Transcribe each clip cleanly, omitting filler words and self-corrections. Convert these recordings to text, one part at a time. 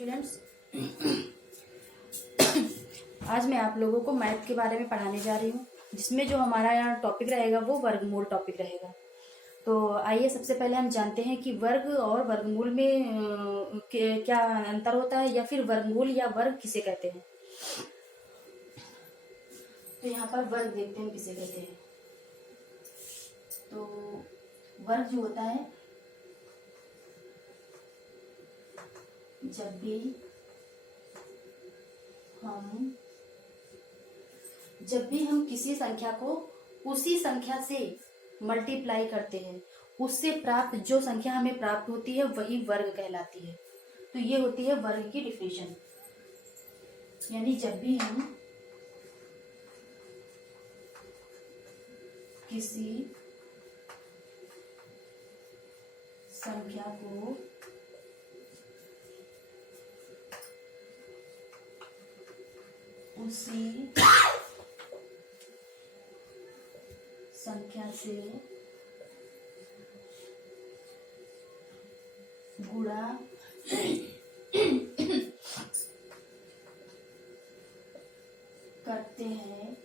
Students, आज मैं आप लोगों को मैथ के बारे में पढ़ाने जा रही हूँ, जिसमें जो हमारा यहाँ टॉपिक रहेगा वो वर्गमूल टॉपिक रहेगा। तो आइए सबसे पहले हम जानते हैं कि वर्ग और वर्गमूल में क्या अंतर होता है, या फिर वर्गमूल या वर्ग किसे कहते हैं। तो यहाँ पर वर्ग देखते हैं किसे कहते हैं। तो वर्ग जो होता है, जब भी हम किसी संख्या को उसी संख्या से मल्टीप्लाई करते हैं, उससे प्राप्त जो संख्या हमें प्राप्त होती है वही वर्ग कहलाती है। तो ये होती है वर्ग की डिफिनेशन। यानी जब भी हम किसी संख्या को उसी संख्या से गुणा करते हैं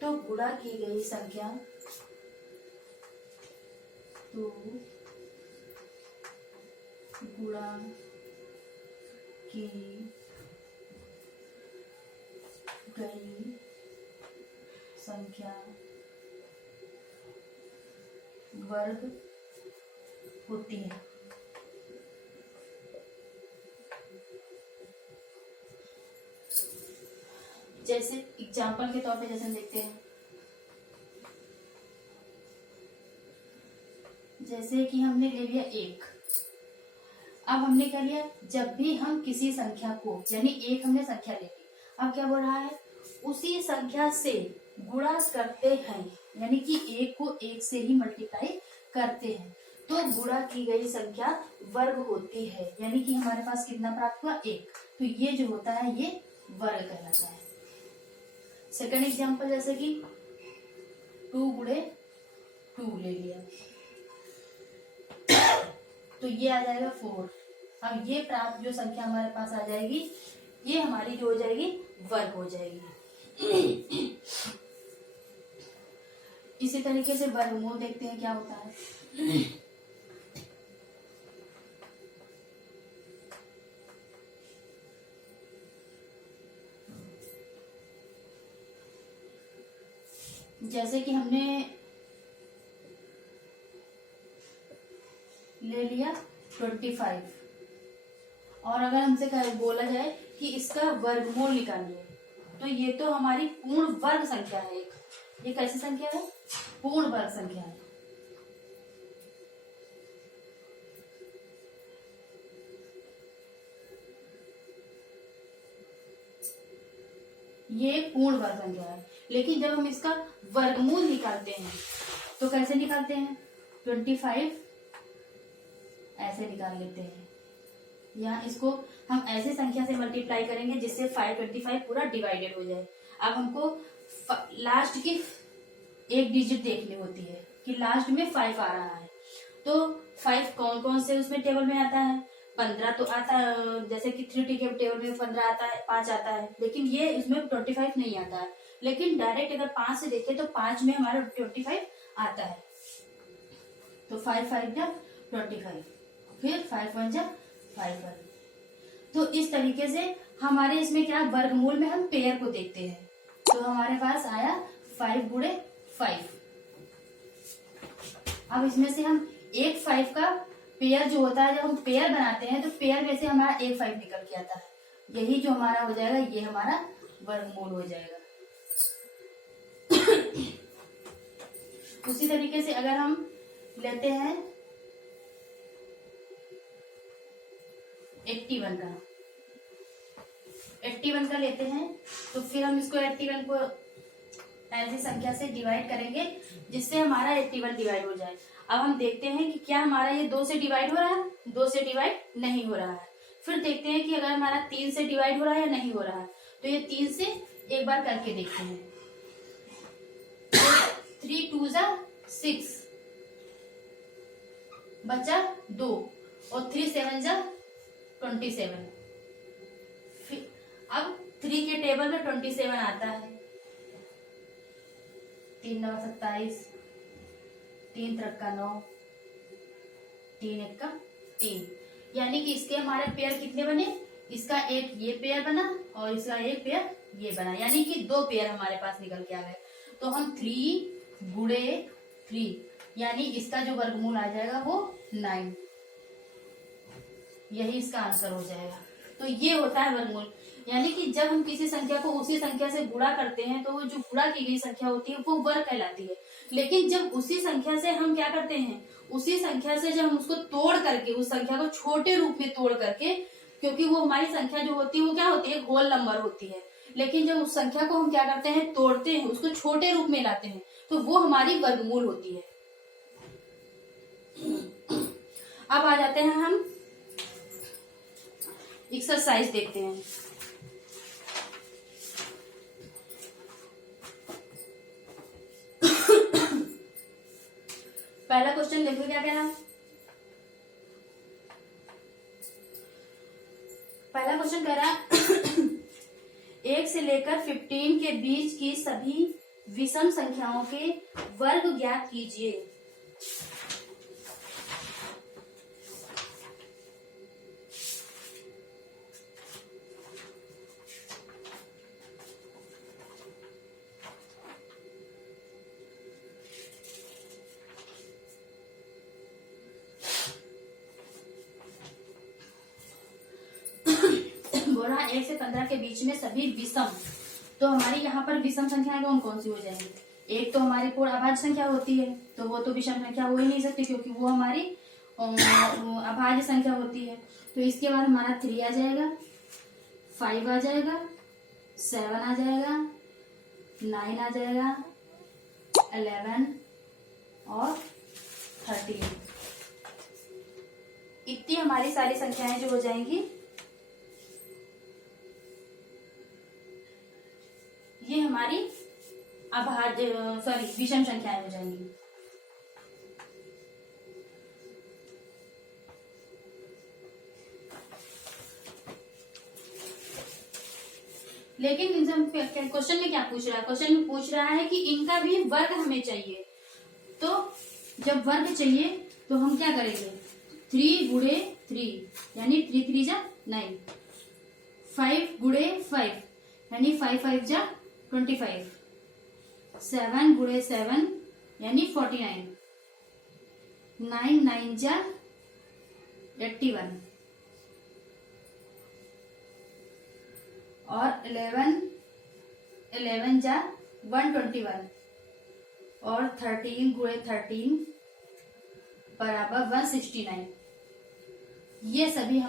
तो गुणा की गई संख्या वर्ग होती है। जैसे एग्जाम्पल के तौर पे जैसे हम देखते हैं, जैसे कि हमने ले लिया एक। अब हमने क्या लिया, जब भी हम किसी संख्या को, यानी एक हमने संख्या ले ली, अब क्या बोल रहा है, उसी संख्या से गुणा करते हैं, यानी कि एक को एक से ही मल्टीप्लाई करते हैं, तो गुणा की गई संख्या वर्ग होती है। यानी कि हमारे पास कितना प्राप्त हुआ, एक। तो ये जो होता है ये वर्ग कहलाता है। सेकंड एग्जांपल, जैसे कि 2 गुणे 2 ले लिया, तो ये आ जाएगा 4। अब ये प्राप्त जो संख्या हमारे पास आ जाएगी, ये हमारी जो हो जाएगी वर्ग हो जाएगी। इसी तरीके से वर्गमूल देखते हैं क्या होता है। जैसे कि हमने ले लिया 25, और अगर हमसे बोला जाए कि इसका वर्गमूल निकालिए, तो ये तो हमारी पूर्ण वर्ग संख्या है। ये कैसी संख्या है, पूर्ण वर्ग संख्या है। ये एक पूर्ण वर्ग संख्या है। लेकिन जब हम इसका वर्गमूल निकालते हैं तो कैसे निकालते हैं, 25 ऐसे निकाल लेते हैं, या इसको हम ऐसे संख्या से मल्टीप्लाई करेंगे जिससे 525 पूरा डिवाइडेड हो जाए। अब हमको लास्ट की एक डिजिट देखनी होती है कि लास्ट में 5 आ रहा है। तो 5 कौन कौन से उसमें टेबल में आता है, 15 तो आता है, जैसे कि 3 के टेबल में 15 आता है, 5 आता है, लेकिन ये इसमें 25 नहीं आता है। लेकिन डायरेक्ट अगर 5 से देखें तो 5 में हमारा 25 आता है। तो 5 5 जा 25, फिर 5 1 जा 5 1। तो इस तरीके से हमारे इसमें क्या, वर्गमूल में हम पेयर को देखते हैं। तो हमारे पास आया 5 गुणे 5। अब इसमें से हम एक 5 का पेयर जो होता है, जब हम पेयर बनाते हैं तो पेयर में से हमारा एक 5 निकल के आता है। यही जो हमारा हो जाएगा, ये हमारा वर्गमूल हो जाएगा। उसी तरीके से अगर हम लेते हैं 81 का लेते हैं, तो फिर हम इसको 81 को ऐसी संख्या से डिवाइड करेंगे जिससे हमारा 81 डिवाइड हो जाए। अब हम देखते हैं कि क्या हमारा ये 2 से डिवाइड हो रहा है, 2 से डिवाइड नहीं हो रहा है। फिर देखते हैं कि अगर हमारा 3 से डिवाइड हो रहा है या नहीं हो रहा है। तो ये 3 से एक बार करके देखते हैं। 3 2 जा 6, बचा 2 और 3 7 जा 27। फिर अब 3 के टेबल में 27 आता है। 3 9 27, 3 3 9, 3 1 3, यानी कि इसके हमारे पेयर कितने बने, इसका एक ये पेयर बना और इसका एक पेयर ये बना, यानी कि 2 पेयर हमारे पास निकल के आ गए। तो हम 3 गुणे 3, यानी इसका जो वर्गमूल आ जाएगा वो 9, यही इसका आंसर हो जाएगा। तो ये होता है वर्गमूल, यानी कि जब हम किसी संख्या को उसी संख्या से गुणा करते हैं तो वो जो गुणा की गई संख्या होती है वो वर्ग कहलाती है। लेकिन जब उसी संख्या से हम क्या करते हैं, उसी संख्या से जब हम उसको तोड़ करके, उस संख्या को छोटे रूप में तोड़ करके, क्योंकि वो हमारी संख्या जो होती है वो क्या होती है, होल नंबर होती है। लेकिन जब उस संख्या को हम क्या करते हैं, तोड़ते हैं, उसको छोटे रूप में लाते हैं, तो वो हमारी वर्गमूल होती है। अब आ जाते हैं हम एक्सरसाइज देखते हैं। पहला क्वेश्चन देखो क्या कह रहा है। पहला क्वेश्चन कह रहा है 1 से लेकर 15 के बीच की सभी विषम संख्याओं के वर्ग ज्ञात कीजिए। बोल रहा 1 से 15 के बीच में सभी विषम, तो हमारी यहाँ पर विषम संख्याएं कौन कौन सी हो जाएंगी। एक तो हमारी पूर्ण अभाज्य संख्या होती है, तो वो तो विषम संख्या हो ही नहीं सकती क्योंकि वो हमारी अभाज्य संख्या होती है। तो इसके बाद हमारा 3 आ जाएगा, 5 आ जाएगा, 7 आ जाएगा, 9 आ जाएगा, 11 और 13। इतनी हमारी सारी संख्याएं जो हो जाएंगी, ये हमारी विषम संख्याएं हो जाएंगी। लेकिन क्वेश्चन में क्या पूछ रहा है, क्वेश्चन में पूछ रहा है कि इनका भी वर्ग हमें चाहिए। तो जब वर्ग चाहिए तो हम क्या करेंगे, 3 गुणे 3 यानी 3 3 जा 9, 5 गुणे 5 यानी 5 5 जा 25, 7 गुणे 7 यानी 49, 9 9 जा 81 और 11 जा 121 और 13 गुणे 13 बराबर 169। ये सभी हम